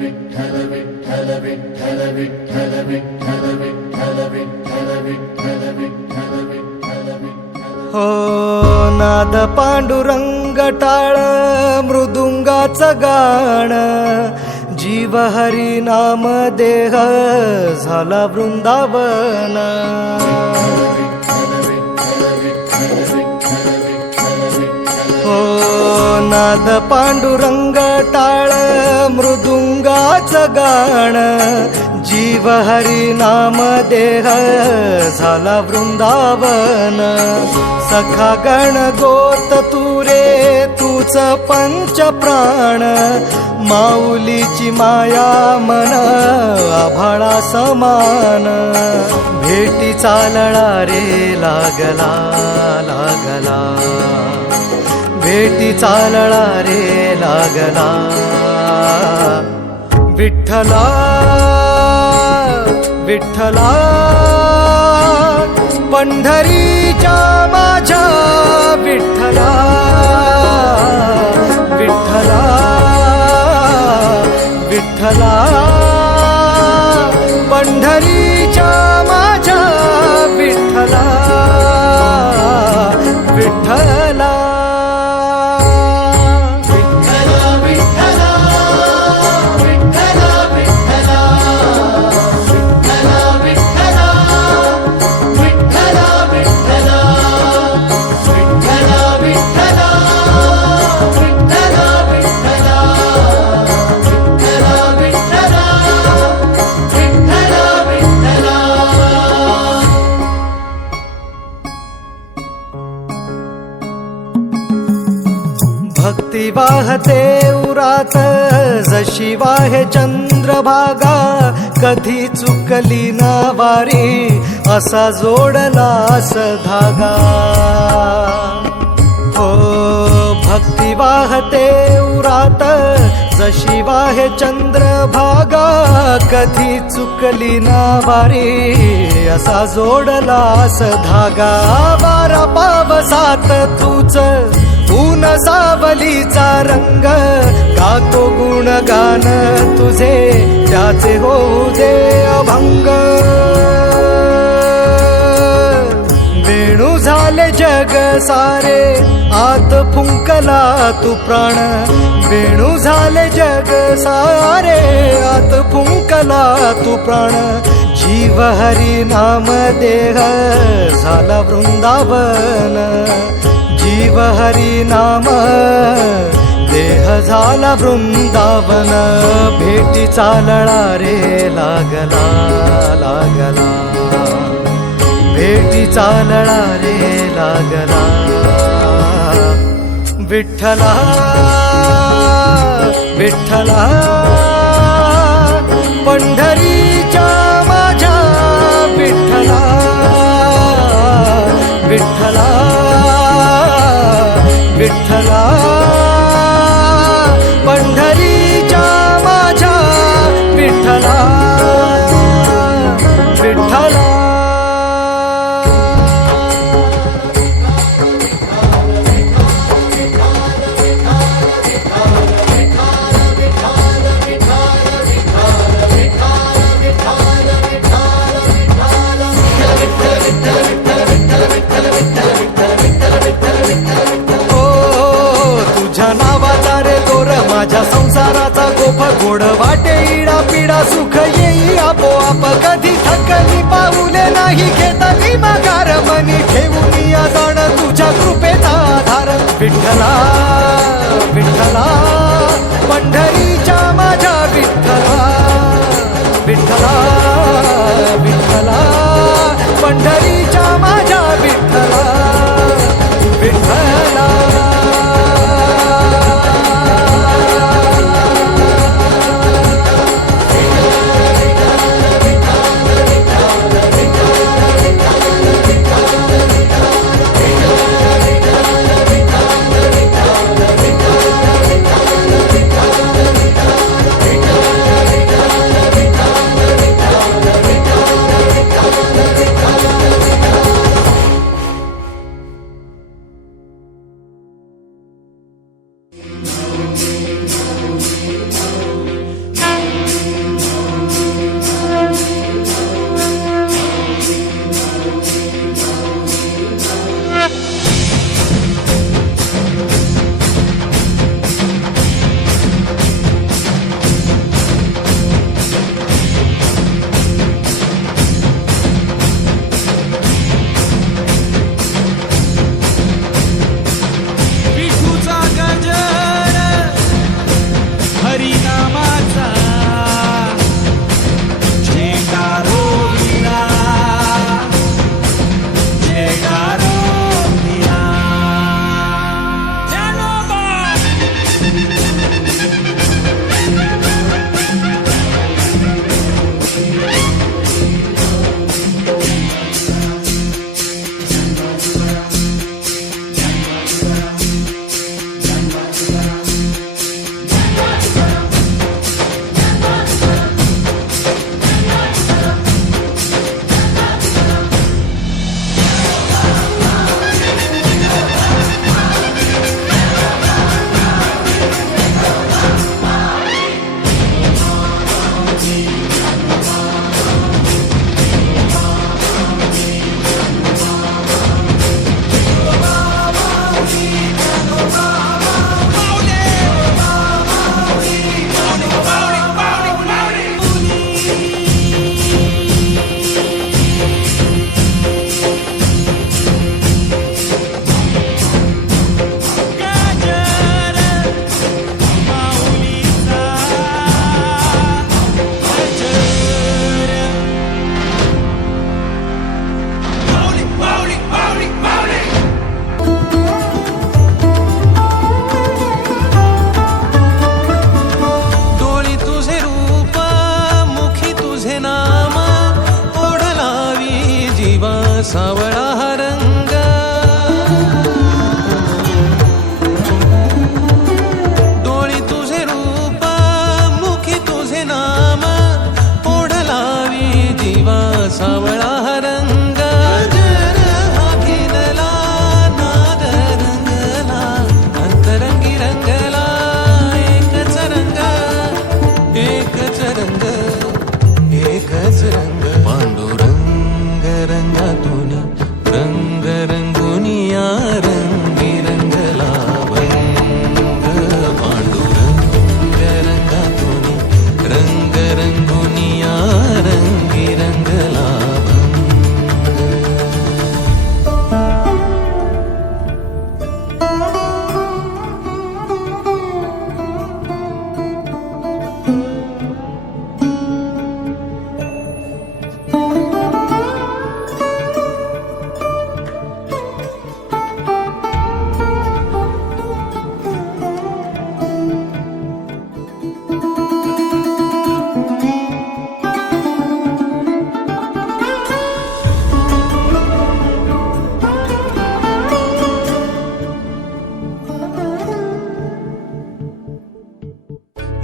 विठ्ठल विठ्ठल विठ्ठल विठ्ठल विठ्ठल विठ्ठल विठ्ठल विठ्ठल विठ्ठल विठ्ठल विठ्ठल हो नाद पांडुरंग टाळ मृदुंगाचं गाण जीव हरी नाम देह झाला वृंदावन हो नाद पांडुरंग टाळ मृदुंगाचं गाण जीव हरी नाम देह झाला वृंदावन सखा गण गोत तुरे तूच पंच प्राण माऊलीची माया मन आभाळा समान भेटी चालळा रे लागला लागला भेटी चालळा रे लागला विठ्ठला विठ्ठला पंढरीच्या माझ्या विठ्ठला विठ्ठला विठ्ठला पंढरीच्या माझ्या विठ्ठला विठ्ठला भक्ती वाहते उरात जशी वाहे चंद्रभागा कधी चुकली ना वारी असा जोडलास धागा हो भक्ती वाहते उरात जशी वाहे चंद्रभागा कधी चुकली ना वारी असा जोडलास धागा वारा पावसात तूच ऊन सावलीचा रंग गातो गुणगान तुझे त्याचे होऊ दे अभंग वेणू झाले जग सारे आत फुंकला तू प्राण वेणू झाले जग सारे आत फुंकला तू प्राण जीव हरी नाम देह झाला वृंदावन जीव हरी नाम देह झाला वृंदावन भेटी चालळा रे लागला लागला भेटी चालळा रे लागला विठ्ठला विठ्ठला पंढरीच्या माझ्या विठ्ठला विठ्ठला विठ्ठला पंढरीच्या माझ्या विठ्ठला विठ्ठला माझ्या संसाराचा गोफ गोड वाटे इडा पिडा सुख येई आपोआप कधी थकली पाऊले नाही घेतली माघार मनी ठेवून या जाण तुझ्या कृपेचा आधार विठ्ठला विठ्ठला पंढरीच्या माझ्या विठ्ठला विठ्ठला विठ्ठला पंढरीच्या माझ्या विठ्ठला विठ्ठला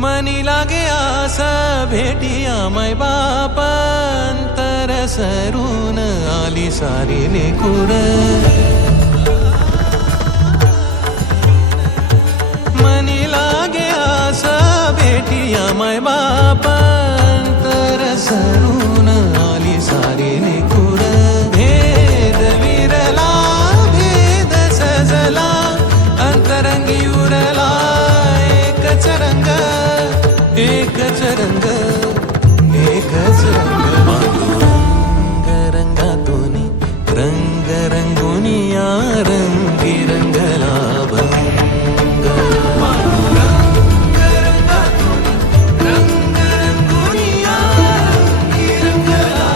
मनी लागे आस भेटिया मै बाप अंतर सरून आली सारी लेकुर मनी लागे आस भेटिया मै बाप अंतर सरून आली सारी लेकुर भेद विरला भेद सजला अंतरंगी उरला एकच रंग एकच रंग एकच रंग रंग रंगातून रंग रंगुनी या रंगी रंगला भंग रंग रंगातून रंग रंगुनी या रंगी रंगला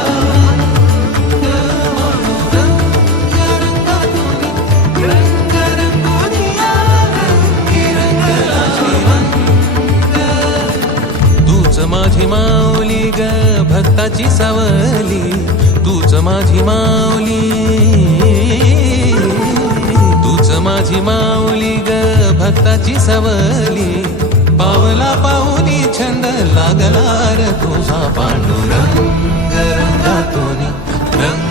भंग रंग रंगातून रंग रंगुनी या रंगी रंगला तूच माझी माऊली ग भक्ताची सावली तूच माझी माऊली तूच माझी माऊली ग भक्ताची सावली पावला पाहुनी छंद लागला र तुझा पांडुरंग रंगातून रंग